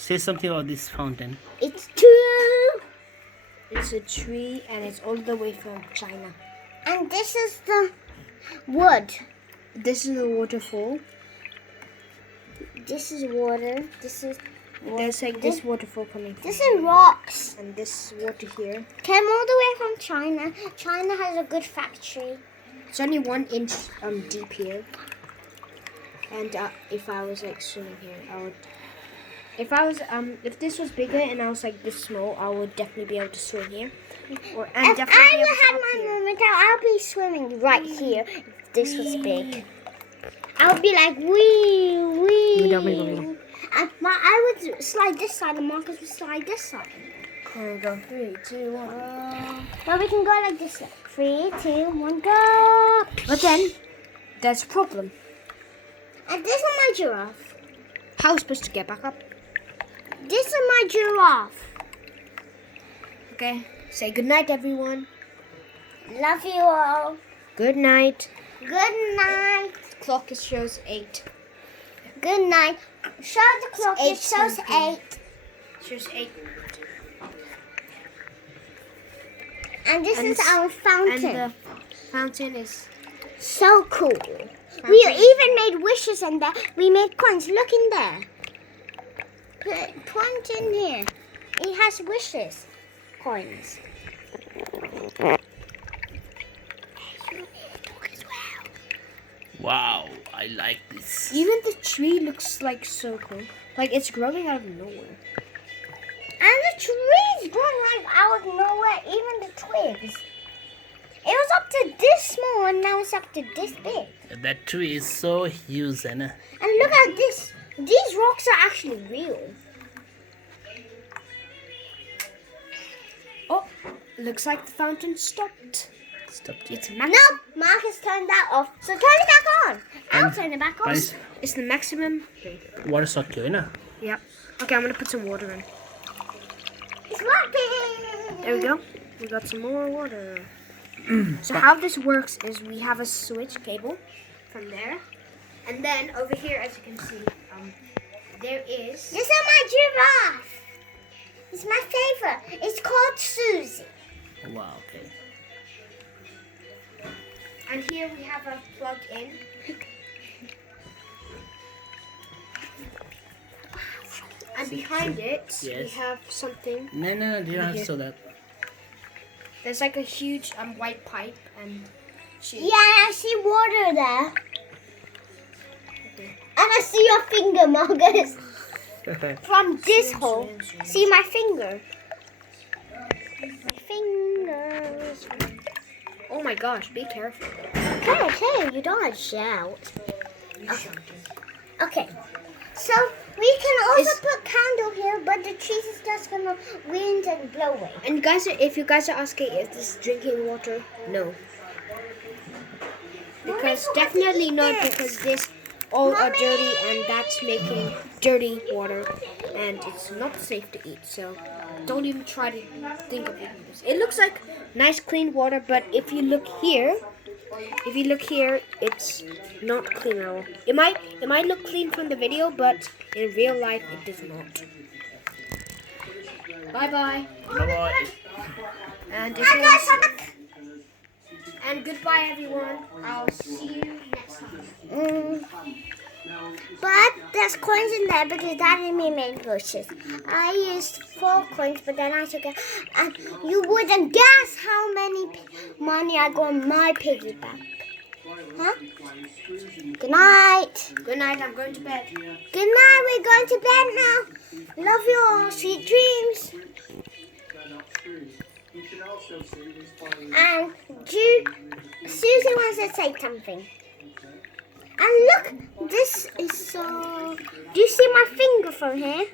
Say something about this fountain. It's true. It's a tree and it's all the way from China. And this is the wood. This is a waterfall. This is water. This is There's like this waterfall coming from this is rocks. and this water here. Came all the way from China. China has a good factory. It's only 1 inch deep here. And if I was like swimming here, I would. If this was bigger and I was like this small, I would definitely be able to swim here. And If definitely I be able would to have up my here. moment, I'll be swimming right here. If this was big, I'll be like wee. And I would slide this side, and Marcus would slide this side. There we go. 3, 2, 1. Now we can go like this. 3, 2, 1, go. But then there's a problem. And this is my giraffe. How are we supposed to get back up? This is my giraffe. Okay. Say good night, everyone. Love you all. Good night. Good night. Clock shows 8. Good night. Show the clock. It shows 8. Shows 8. And this And is s- our fountain. And the fountain is. So cool. We even made wishes in there. We made coins. Look in there. Put coins in here. It has wishes. Coins. Wow, I like this. Even the tree looks like so cool. Like it's growing out of nowhere. And the trees growing like out of nowhere. Even the twigs. It was up to this small and now it's up to this big. That tree is so huge, Anna. And look at this. These rocks are actually real. Oh, looks like the fountain stopped. Stop. It's No, maximum. Marcus turned that off. So turn it back on. I'll turn it back on. Guys, It's the maximum. water shock you, Anna. Yeah. Okay, I'm gonna put some water in. It's working. There we go. We got some more water. So how this works is we have a switch cable from there, and then over here, as you can see, there is. This is my giraffe. It's my favorite. It's called Susie. Wow, okay. And here we have a plug in. And behind it, we Yes. have something. No, you don't have to show that. There's like a huge white pipe, and Yeah, I see water there. And I see your finger, Marcus. From this hole. See my finger. My fingers. Oh my gosh, be careful. Okay, you don't have to shout. Okay. So we can also put candle here, but the trees is just gonna wind and blow away. And guys, if you guys are asking if this is drinking water, no. Because definitely not, because this all are dirty and that's making dirty water and it's not safe to eat. So don't even try to think of eating this. It looks like nice clean water, but if you look here, it's not clean at all. It might look clean from the video, but in real life it does not. Bye bye. Bye-bye. And Hi guys, I'm back. and goodbye everyone. I'll see you next time. But there's coins in there because Daddy and me made wishes. I used 4 coins, but then I took it. And you wouldn't guess how many money I got on my piggy bank. Huh? Good night. Good night. I'm going to bed. Good night. We're going to bed now. Love you all. Sweet dreams. And Susie wants to say something. And look, this is so... Do you see my finger from here?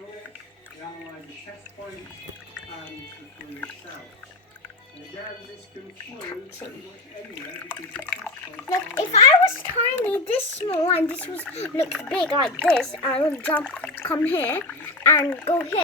Look, if I was tiny, this small, and this was looked big like this, I would come here and go here.